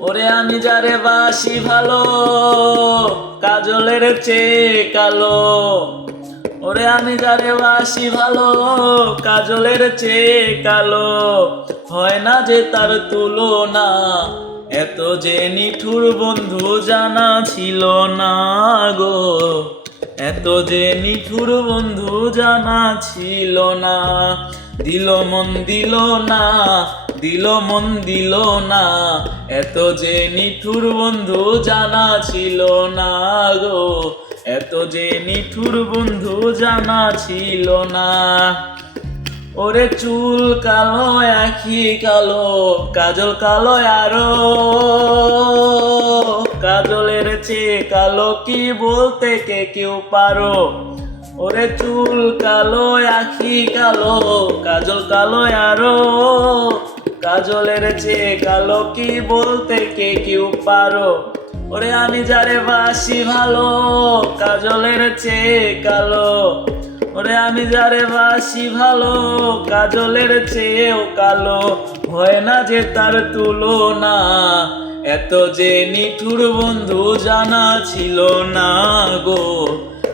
ওরে আমি যারে বাসি ভালো, কাজলের চেয়ে কালো। ওরে আমি যারে বাসি ভালো, কাজলের চেয়ে কালো। হয় না যে তার তুলনা, এত যে নিঠুর বন্ধু জানা ছিল না গো। এত যে নিঠুর বন্ধু জানা ছিল না। দিল মন দিল না, দিল মন দিল না। এত যে নিঠুর বন্ধু জানা ছিল না গো। এত যে নিঠুর বন্ধু জানা ছিল না। ওরে চুল কালো আখি কালো, কাজল কালো আরো। কাজলের চেয়ে কালো কি বলতে কে কেউ পারো। ওরে চুল কালো আখি কালো, কাজল কালো আরো। কাজলের চেয়ে কালো কি বলতে কে কেউ পারো। ওরে আমি যারে বাসি ভালো, কাজলের চেয়ে কালো। ওরে আমি যারে বাসি ভালো, কাজলের চেয়েও কালো। হয় না যে তার তুলনা, এত যে নিঠুর বন্ধু জানা ছিল না গো।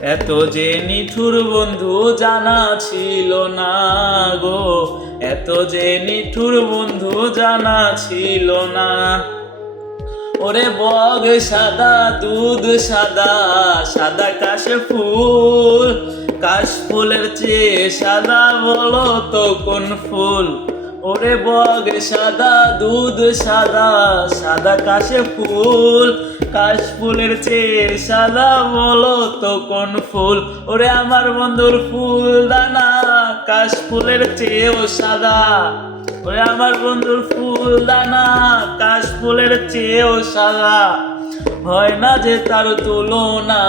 এত যে নিঠুর বন্ধু জানা ছিল না গো। এত যে নিঠুর বন্ধু জানা ছিল না। ওরে বগ সাদা দুধ সাদা, সাদা কাশ ফুল। কাশ ফুলের চেয়ে সাদা বলো তো কোন ফুল। ওরে বগ সাদা দুধ সাদা, সাদা কাশে ফুল। কাশ ফুলের চেয়ে সাদা বলো তো কোন ফুল। ওরে আমার বন্ধুর ফুল দানা, কাশ ফুলের চেয়েও সাদা। ওরে আমার বন্ধুর ফুল দানা, কাশ ফুলের চেয়েও সাদা। হয় না যে তার তুলনা,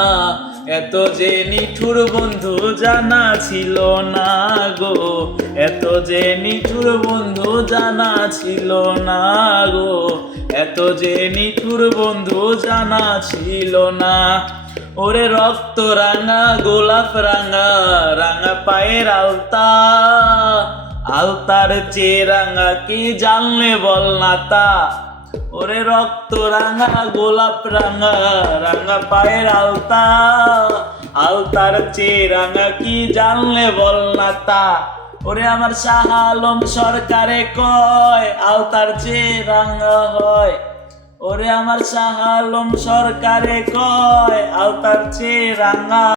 এত যে নিঠুর বন্ধু জানা ছিল না গো। এত যে নিঠুর বন্ধু জানা ছিল না গো। এত যে নিঠুর বন্ধু জানা ছিল না। ওরে রক্ত রাঙা গোলাপ রাঙা, রাঙা পায়ের আলতা। আলতার চেয়ে রাঙা কি জানলে বল না তা। ওরে রক্ত রাঙা গোলাপ রাঙা, রাঙা পায়ের আলতা। আলতার চেয়ে রাঙা কি জানলে বল না তা। ওরে আমার শাহ আলম সরকারে কয়, আলতার চেয়ে রাঙা হয়। ওরে আমার শাহ আলম সরকারে কয়, আলতার চেয়ে রাঙা।